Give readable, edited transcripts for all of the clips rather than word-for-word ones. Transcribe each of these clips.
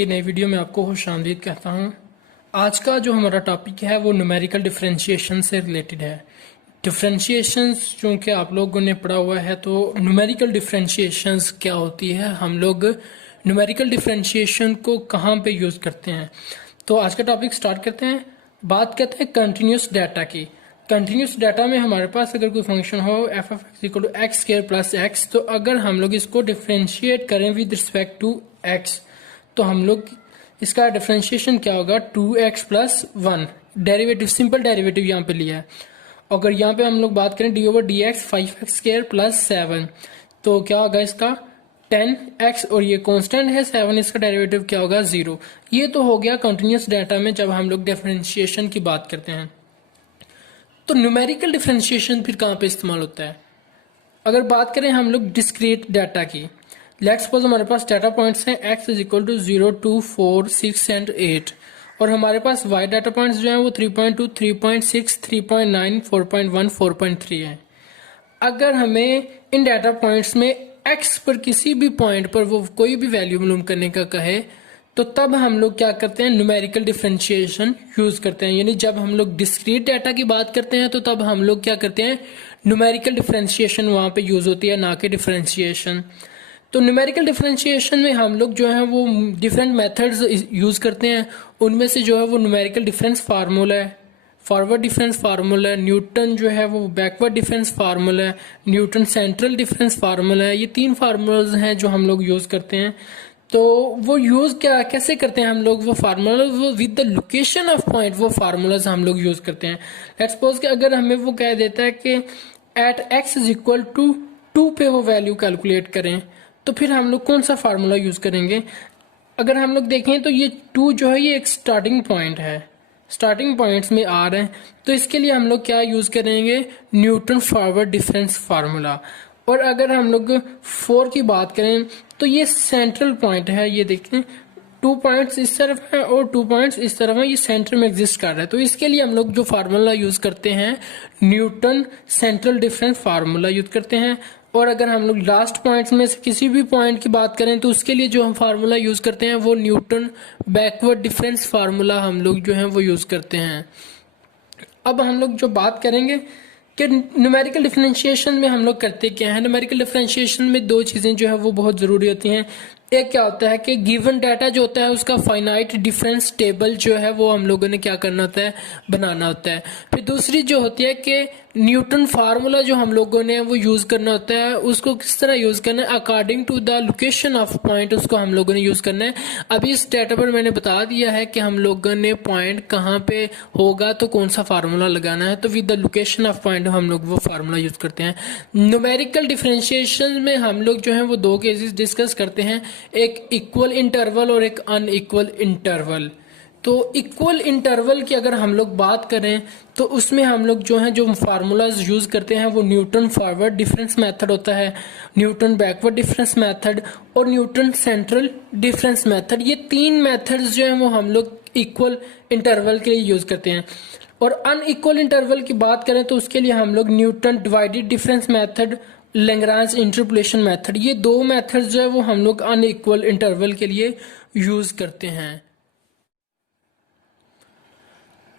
की नई वीडियो में आपको खुशामदीद कहता हूँ। आज का जो हमारा टॉपिक है वो न्यूमेरिकल डिफरेंशिएशन से रिलेटेड है। डिफरेंशिएशंस चूँकि आप लोगों ने पढ़ा हुआ है तो न्यूमेरिकल डिफरेंशिएशंस क्या होती है, हम लोग न्यूमेरिकल डिफरेंशिएशन को कहाँ पे यूज़ करते हैं। तो आज का टॉपिक स्टार्ट करते हैं। बात करते हैं कंटिन्यूस डाटा की। कंटिन्यूस डाटा में हमारे पास अगर कोई फंक्शन हो f of x equal to x square plus x, तो अगर हम लोग इसको डिफरेंशिएट करें विद रिस्पेक्ट टू एक्स तो हम लोग इसका डिफरेंशिएशन क्या होगा, 2x plus 1 derivative, simple derivative यहाँ पे लिया है। अगर यहाँ पे हम लोग बात करें D over D x 5x square plus 7 तो क्या होगा इसका 10x, और ये कांस्टेंट है 7, इसका डेरिवेटिव क्या होगा 0। ये तो हो गया कंटिन्यूस डाटा में जब हम लोग डिफरेंशिएशन की बात करते हैं। तो न्यूमेरिकल डिफरेंशिएशन फिर कहाँ पे इस्तेमाल होता है। अगर बात करें हम लोग डिस्क्रीट डाटा की, लेट्स सपोज हमारे पास डाटा पॉइंट्स हैं x is equal to 0, 2, 4, 6 and 8, और हमारे पास y डाटा पॉइंट्स जो हैं वो 3.2, 3.6, 3.9, 4.1, 4.3 है। अगर हमें इन डाटा पॉइंट्स में x पर किसी भी पॉइंट पर वो कोई भी वैल्यू मालूम करने का कहे तो तब हम लोग क्या करते हैं, न्यूमेरिकल डिफरेंशिएशन यूज करते हैं। यानी जब हम लोग डिस्क्रीट डाटा की बात करते हैं तो तब हम लोग क्या करते हैं, न्यूमेरिकल डिफरेंशिएशन वहां पे यूज होती है, ना कि डिफरेंशिएशन। तो न्यूमेरिकल डिफरेंशिएशन में हम लोग जो है वो डिफरेंट मेथड्स यूज करते हैं। उनमें से जो है वो न्यूमेरिकल डिफरेंस फार्मूला है, फॉरवर्ड डिफरेंस फार्मूला है, न्यूटन जो है वो बैकवर्ड डिफरेंस फार्मूला है, न्यूटन सेंट्रल डिफरेंस फार्मूला है। ये 3 फार्मूलाज हैं जो हम लोग यूज करते हैं। तो वो यूज कैसे करते हैं हम लोग, वो फार्मूला वो with the location of point वो फार्मूलाज हम लोग यूज करते हैं। लेट्स सपोज कि अगर हमें वो कह देता है कि at x is equal to 2 पे वो वैल्यू कैलकुलेट करें, तो फिर हम लोग कौन सा फार्मूला यूज करेंगे। अगर हम लोग देखें तो ये 2 जो है ये एक स्टार्टिंग पॉइंट है, स्टार्टिंग पॉइंट्स में आ रहे हैं, तो इसके लिए हम लोग क्या यूज करेंगे, न्यूटन फॉरवर्ड डिफरेंस फार्मूला। और अगर हम लोग 4 की बात करें तो ये सेंट्रल पॉइंट है, ये देखें 2 पॉइंट्स इस तरफ है और 2 पॉइंट्स इस तरफ है, ये सेंटर में एग्जिस्ट कर रहा है। तो इसके लिए हम लोग जो फार्मूला यूज करते हैं Newton central difference formula use करते हैं। और अगर हम लोग लास्ट पॉइंट्स में से किसी भी पॉइंट की बात करें तो उसके लिए जो हम फार्मूला यूज करते हैं वो न्यूटन बैकवर्ड डिफरेंस फार्मूला हम लोग जो है वो यूज करते हैं। अब हम लोग जो बात करेंगे कि न्यूमेरिकल डिफरेंशिएशन में हम लोग करते क्या है। न्यूमेरिकल डिफरेंशिएशन में 2 चीजें जो है वो बहुत जरूरी होती हैं। एक क्या होता है कि गिवन डाटा जो होता है उसका फाइनाइट डिफरेंस टेबल जो है वो हम लोगों ने क्या करना होता है, बनाना होता है। फिर दूसरी जो होती है कि न्यूटन फार्मूला जो हम लोगों ने वो यूज करना होता है, उसको किस तरह यूज करना है, according to the location of point उसको हम लोगों ने यूज करना है। अभी इस डाटा पर मैंने बता दिया है कि हम लोगों ने पॉइंट कहाँ पे होगा तो कौन सा फार्मूला लगाना है, तो with the location of point हम लोग वो फार्मूला यूज करते हैं। न्यूमेरिकल डिफरेंशिएशन में हम लोग जो है वो 2 केसेस डिस्कस करते हैं, एक इक्वल इंटरवल और एक अनइक्वल इंटरवल। तो इक्वल इंटरवल की अगर हम लोग बात करें तो उसमें हम लोग जो है जो फार्मूलाज यूज करते हैं वो न्यूटन फॉरवर्ड डिफरेंस मेथड होता है, न्यूटन बैकवर्ड डिफरेंस मेथड और न्यूटन सेंट्रल डिफरेंस मेथड। ये 3 मेथड्स जो है वो हम लोग इक्वल इंटरवल के लिए यूज करते हैं। और अनइक्वल इंटरवल की बात करें तो उसके लिए हम लोग Newton divided difference method, Lagrange interpolation method, ये 2 मेथड्स जो है वो हम लोग अनइक्वल इंटरवल के लिए यूज करते हैं।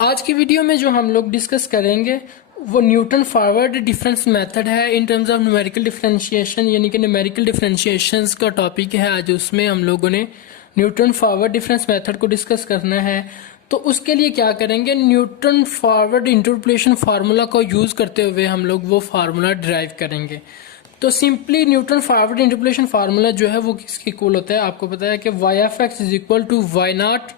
आज की वीडियो में जो हम लोग डिस्कस करेंगे वो न्यूटन फॉरवर्ड डिफरेंस मेथड है in terms of numerical differentiation, यानी कि न्यूमेरिकल डिफरेंशिएशंस का टॉपिक है आज। उसमें हम लोगों ने न्यूटन फॉरवर्ड डिफरेंस मेथड को डिस्कस करना है। तो उसके लिए क्या करेंगे, न्यूटन फॉरवर्ड इंटरपोलेशन फार्मूला को यूज करते हुए हम लोग वो फार्मूला डिराइव करेंगे। तो simply Newton forward interpolation formula जो है वो किसके इक्वल होता है, आपको पता है कि y of x is equal to y not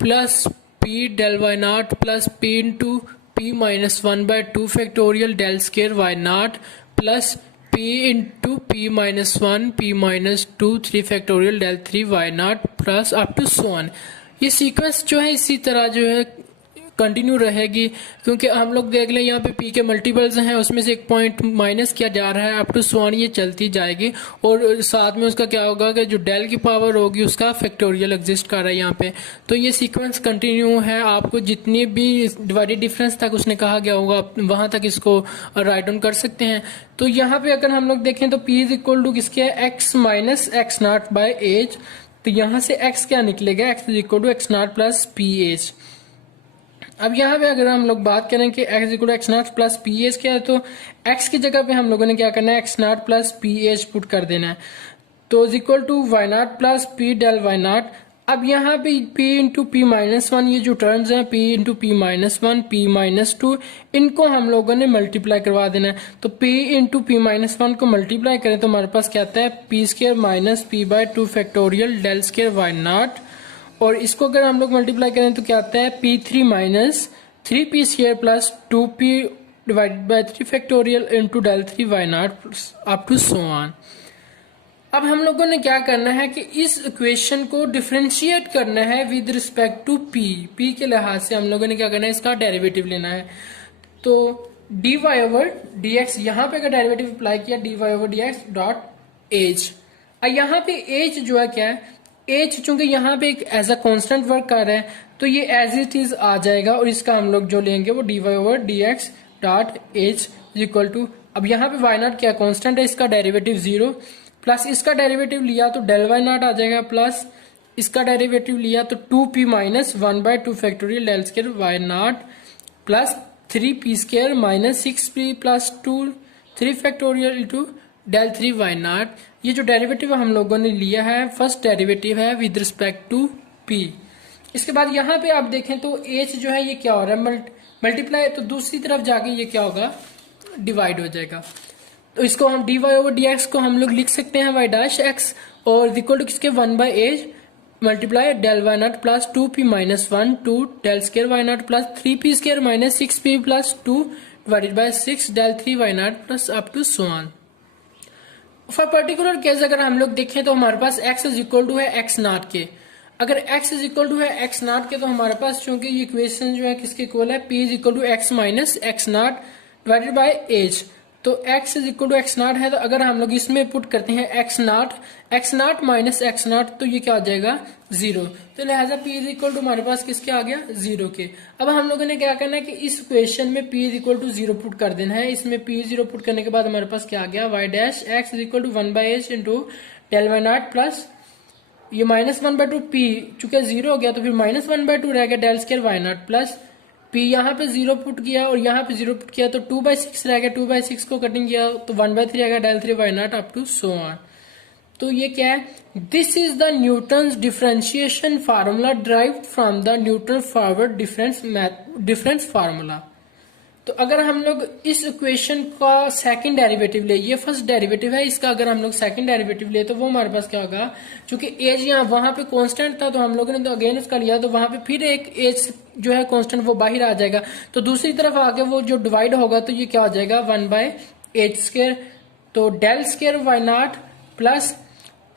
plus p del y not plus p into p minus 1/2 factorial del square y not plus p into p minus 1 p minus 2 3 factorial del 3 y not plus up to so on. ये sequence जो है इसी तरह जो है continue रहेगी, क्योंकि हम लोग देख लें यहाँ पे p के मल्टीपल्स हैं, उसमें से एक पॉइंट माइनस किया जा रहा है अप टू सो ऑन, ये चलती जाएगी। और साथ में उसका क्या होगा कि जो डेल की पावर होगी उसका फैक्टोरियल एग्जिस्ट कर रहा है यहाँ पे। तो ये सीक्वेंस कंटिन्यू है, आपको जितनी भी डिवाइडेड डिफरेंस तक उसने कहा गया होगा वहां तक इसको राइट डाउन कर सकते हैं। तो यहाँ पे अगर हम लोग देखें तो p इज इक्वल टू किसके है, x minus x not by h. तो यहाँ से x क्या निकलेगा, x is equal to x not plus p h. अब यहाँ पे अगर हम लोग बात करें कि x equal to x not plus p h क्या है, तो x की जगह पे हम लोगों ने क्या करना है, x not plus p h put कर देना है। तो is equal to y not plus p del y not. अब यहाँ पे p into p minus one, ये जो टर्म्स हैं p into p minus one, p minus two, इनको हम लोगों ने मल्टीप्लाई करवा देना है। तो p into p minus one को मल्टीप्लाई करें तो हमारे पास क्या आता है, p square minus p by two factorial del square y not. और इसको अगर हम लोग मल्टीप्लाई करें तो क्या आता है, p three minus three p square plus two p divided by three factorial into del three y not up to so on. अब हम लोगों ने क्या करना है कि इस इक्वेशन को डिफरेंशिएट करना है विद रिस्पेक्ट टू p के लिहाज से हम लोगों ने क्या करना है, इसका डेरिवेटिव लेना है। तो dy ओवर dx, यहाँ पे अगर डेरिवेटिव अप्लाई किया dy over dx dot h. यहाँ पे एज जो है क्या है, एज चूंकि यहाँ पे एक एज अ कॉन्स्टेंट वर्क कर रहा है तो ये एज इट इज आ जाएगा, और इसका हम लोग जो लेंगे वो dy over dx dot h equal to, अब यहाँ पे y नॉट क्या कॉन्स्टेंट है, इसका डेरिवेटिव 0 प्लस इसका डेरिवेटिव लिया तो डेल वाई नॉट आ जाएगा, प्लस इसका डेरिवेटिव लिया तो 2p minus one by two factorial del square y not plus 3p square minus 6p plus 3 factorial into del 3 y not. ये जो डेरिवेटिव हम लोगों ने लिया है फर्स्ट डेरिवेटिव है विद रिस्पेक्ट टू p। इसके बाद यहाँ पे आप देखें तो h जो है ये क्या हो रहा है, मल्टीप्लाई, तो दूसरी तरफ जाके ये क्या होगा, डिवाइड हो जाएगा। तो इसको हम dy ओवर dx को हम लोग लिख सकते हैं y डैश x और इक्वल टू किसके, one by h multiply del y not plus 2p minus one two del square y not plus 3p square minus 6p plus 2 divided by 6 del 3 y not plus up to so on. For particular case अगर हम लोग देखें तो हमारे पास x is equal to है x not के। अगर x इज इक्वल टू है एक्स नॉट के तो हमारे पास चूंकि ये इक्वेशन जो है किसके इक्वल है, p is equal to x minus x not divided by h. तो x is equal to x not है, तो अगर हम लोग इसमें पुट करते हैं x not minus x not तो ये क्या आ जाएगा, 0। तो लिहाजा p इज इक्वल टू हमारे पास किसके आ गया, 0 के। अब हम लोगों ने क्या करना है कि इस इक्वेशन में p is equal to 0 put कर देना है। इसमें p 0 पुट करने के बाद हमारे पास क्या आ गया, y dash x is equal to one by h into del y not plus ये minus one by two p चूंकि 0 हो गया तो फिर माइनस वन बाय टू रह गया del square y not plus p यहाँ पे 0 पुट किया और यहाँ पे 0 पुट किया तो 2/6 रह गया, 2/6 को कटिंग किया तो 1/3 आ गया del 3 y not up to so on. तो ये क्या है, this is the Newton's differentiation formula derived from the Newton forward difference formula. तो अगर हम लोग इस इक्वेशन का सेकंड डेरिवेटिव ले, ये फर्स्ट डेरिवेटिव है, इसका अगर हम लोग सेकंड डेरिवेटिव ले तो वो हमारे पास क्या होगा, क्योंकि एज यहाँ वहां पे कांस्टेंट था तो हम लोगों ने तो अगेन उसका लिया तो वहां पे फिर एक एज जो है कांस्टेंट वो बाहर आ जाएगा, तो दूसरी तरफ आके वो जो डिवाइड होगा तो ये क्या हो जाएगा, वन बाय एच स्केयर। तो del square y not plus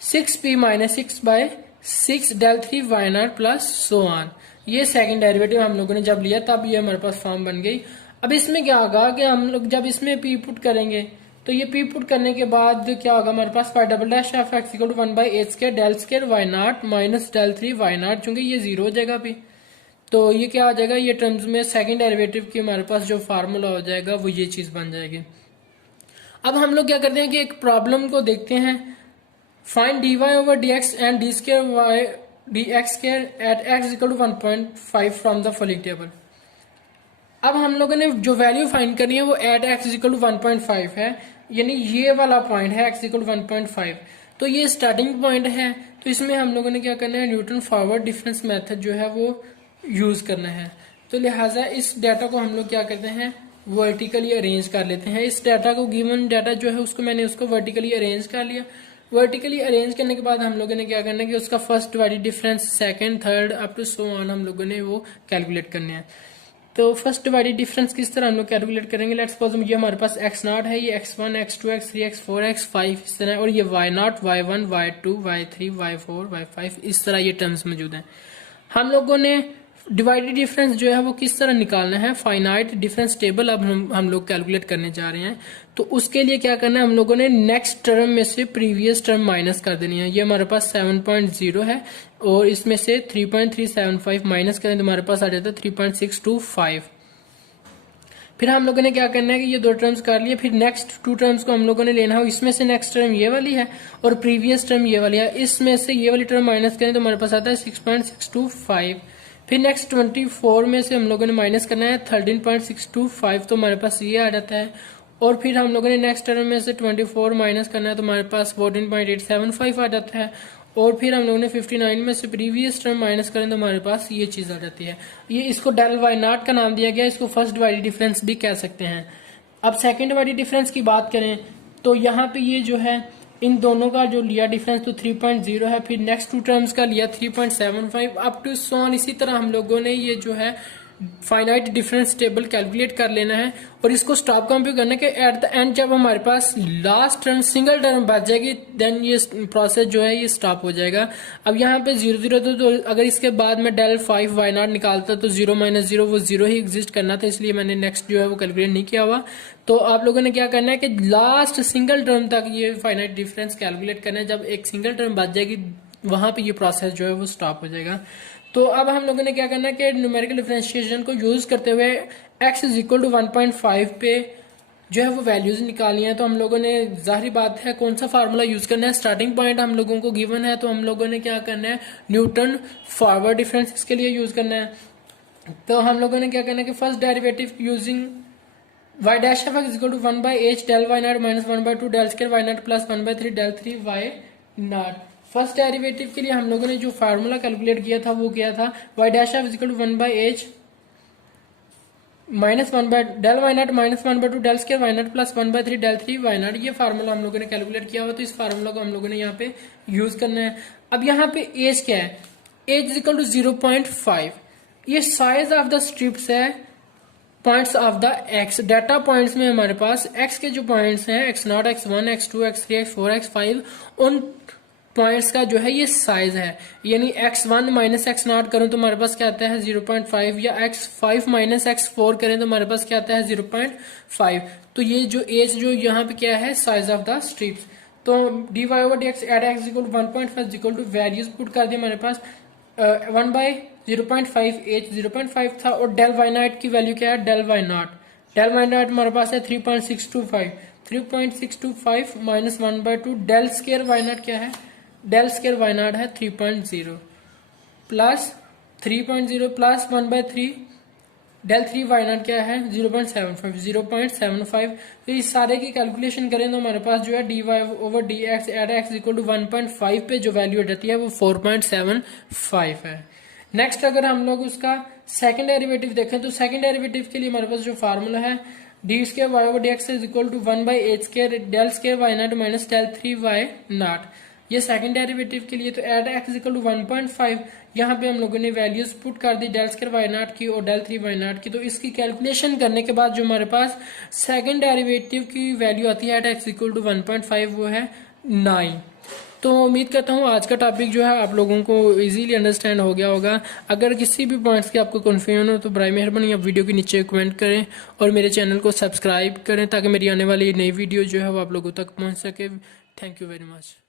6p minus 6/6 del 3 y not plus so on. ये सेकंड डेरिवेटिव हम लोगों ने जब लिया तब ये हमारे पास फॉर्म बन गई। अब इसमें क्या होगा कि हम लोग जब इसमें p पुट करेंगे तो ये p पुट करने के बाद क्या होगा, हमारे पास five double dash of x equal to one by h square del square y not minus del 3 y naught, चूंकि ये 0 हो जाएगा p तो ये क्या आ जाएगा, ये टर्म्स में सेकंड डेरिवेटिव की हमारे पास जो फार्मूला हो जाएगा वो ये चीज बन जाएगी। अब हम लोग क्या करते हैं कि एक प्रॉब्लम को देखते हैं, find dy over dx and d square y dx square at x equal to 1.5 from the following table. अब हम लोगों ने जो वैल्यू फाइंड करनी है वो एट x इक्वल टू 1.5 है, यानी ये वाला पॉइंट है x इक्वल टू 1.5, तो ये स्टार्टिंग पॉइंट है। तो इसमें हम लोगों ने क्या करना है, न्यूटन फॉरवर्ड डिफरेंस मेथड जो है वो यूज करना है। तो लिहाजा इस डाटा को हम लोग क्या करते हैं, वर्टिकली अरेंज कर लेते हैं। इस डाटा को गिवन डाटा जो है उसको मैंने उसको वर्टिकली अरेंज कर लिया। वर्टिकली अरेंज करने के बाद हम लोगों ने क्या करना है कि उसका first divided difference, second, third up to so on हम लोगों ने वो कैलकुलेट करने हैं। तो फर्स्ट डिवाइडेड डिफरेंस किस तरह हम लोग कैलकुलेट करेंगे, लेट्स सपोज ये हमारे पास x नॉट है, ये x1, x2, x3, x4, x5 इस तरह, और ये y not, y1, y2, y3, y4, y5 इस तरह ये टर्म्स मौजूद हैं। हम लोगों ने डिवाइडेड डिफरेंस जो है वो किस तरह निकालना है, फाइनाइट डिफरेंस टेबल अब हम लोग कैलकुलेट करने जा रहे हैं। तो उसके लिए क्या करना है, हम लोगों ने नेक्स्ट टर्म में से प्रीवियस टर्म माइनस कर देनी है। ये हमारे पास 7.0 है और इसमें से 3.375 माइनस करें तो हमारे पास आ जाता है 3.625। फिर हम लोगों ने क्या करना है कि ये 2 टर्म्स कर लिए, फिर नेक्स्ट 2 टर्म्स को हम लोगों ने लेना है, इसमें से नेक्स्ट टर्म ये वाली है और प्रीवियस टर्म ये वाली है, इसमें से ये वाली टर्म माइनस करें तो हमारे पास आता है 6.625। फिर नेक्स्ट 24 में से हम लोगों ने माइनस करना है 13.625, तो हमारे पास ये आ जाता है। और फिर हम लोगों ने नेक्स्ट टर्म में से 24 माइनस करना है तो हमारे पास 14.875 आ जाता है। और फिर हम लोगों ने 59 में से प्रीवियस टर्म माइनस करें तो हमारे पास ये चीज आ जाती है। ये इसको डेल वाई नॉट का नाम दिया गया, इसको फर्स्ट डिवाइडेड डिफरेंस भी कह सकते हैं। अब सेकंड डिवाइडेड डिफरेंस की बात करें तो यहाँ पे ये जो है इन दोनों का जो लिया डिफरेंस तो 3.0 है, फिर नेक्स्ट 2 टर्म्स का लिया 3.75 अप टू सो ऑन। इसी तरह हम लोगों ने ये जो है फाइनाइट डिफरेंस टेबल कैलकुलेट कर लेना है और इसको स्टॉप कंप्यूट करना है कि एट द एंड जब हमारे पास लास्ट टर्म सिंगल टर्म बच जाएगी देन ये प्रोसेस जो है ये स्टॉप हो जाएगा। अब यहाँ पे 0 तो अगर इसके बाद में डेल 5 वाई नॉट निकालता तो 0 माइनस 0 वो 0 ही एग्जिस्ट करना था, इसलिए मैंने नेक्स्ट जो है वो कैलकुलेट नहीं किया हुआ। तो आप लोगों ने क्या करना है कि लास्ट सिंगल टर्म तक ये फाइनाइट डिफरेंस कैलकुलेट करना है, जब एक सिंगल टर्म बच जाएगी वहां पे ये प्रोसेस जो है वो स्टॉप हो जाएगा। तो अब हम लोगों ने क्या करना है कि न्यूमेरिकल डिफरेंशिएशन को यूज करते हुए x इज इक्वल टू 1.5 पे जो है वो वैल्यूज निकाली है। तो हम लोगों ने जाहिर बात है कौन सा फार्मूला यूज करना है, स्टार्टिंग पॉइंट हम लोगों को गिवन है तो हम लोगों ने क्या करना है न्यूटन फॉरवर्ड डिफरेंस इसके लिए यूज करना है। तो हम लोगों ने क्या करना है कि first derivative using y dash of x is equal to 1 by h del y naught minus 1 by 2 del square y naught plus 1 by 3 del 3 y naught। First derivative के लिए हम लोगों ने जो फार्मूला कैलकुलेट किया था वो क्या था, y dash of is equal to 1 by h minus 1 by del y naught minus 1 by 2 del square y naught plus 1 by 3 del 3 y naught। ये फार्मूला हम लोगों ने कैलकुलेट किया हुआ, तो इस फार्मूला को हम लोगों ने यहाँ पे यूज करना है। अब यहाँ पे एज क्या है, एज इज इक्वल टू 0.5। ये साइज ऑफ द स्ट्रिप्स है points of the x, data points में हमारे पास एक्स के जो पॉइंट्स हैं x0 x1 x2 x3 x4 x5 उन पॉइंट्स का जो है ये साइज है। यानी x1 माइनस x0 करूं तो हमारे पास क्या आता है 0.5 या x5 माइनस x4 करें तो हमारे पास क्या आता है 0.5। तो ये जो एज जो यहाँ पे क्या है साइज ऑफ द स्ट्रिप्स। तो dy over dx at x equal to 1.5 equal to values put कर दिया हमारे पास 1 by 0.5 h 0.5 था और डेल वाई नॉट की वैल्यू क्या है del y not, del y not हमारे पास है 3.625 minus 1 by 2 del square y not क्या है, डेल स्केयर वाई नॉट है 3.0 plus 3.0 plus 1 by 3 del 3 y not क्या है 0.75। तो इस सारे की कैलकुलेशन करें तो हमारे पास जो है dy over dx at x equal to 1.5 पे जो वैल्यू जाती है वो 4.75 है। नेक्स्ट अगर हम लोग उसका सेकंड डेरिवेटिव देखें तो सेकंड डेरिवेटिव के लिए हमारे पास जो फार्मूला है d square y over dx is equal to 1 by h square del square y not minus del 3 y not. ये सेकंड डेरिवेटिव के लिए तो एट x इक्वल टू 1.5 यहाँ पे हम लोगों ने वैल्यूज पुट कर दी डेल स्क्वायर वाई नॉट की और डेल 3 वाई नॉट की। तो इसकी कैलकुलेशन करने के बाद जो हमारे पास सेकंड डेरिवेटिव की वैल्यू आती है एट x इक्वल टू 1.5 वो है 9। तो उम्मीद करता हूँ आज का टॉपिक जो है आप लोगों को इजीली अंडरस्टैंड हो गया होगा। अगर किसी भी पॉइंट्स की आपको कन्फ्यूजन हो तो बराए मेहरबानी आप वीडियो के नीचे कमेंट करें और मेरे चैनल को सब्सक्राइब करें ताकि मेरी आने वाली नई वीडियो जो है वो आप लोगों तक पहुँच सके। Thank you very much.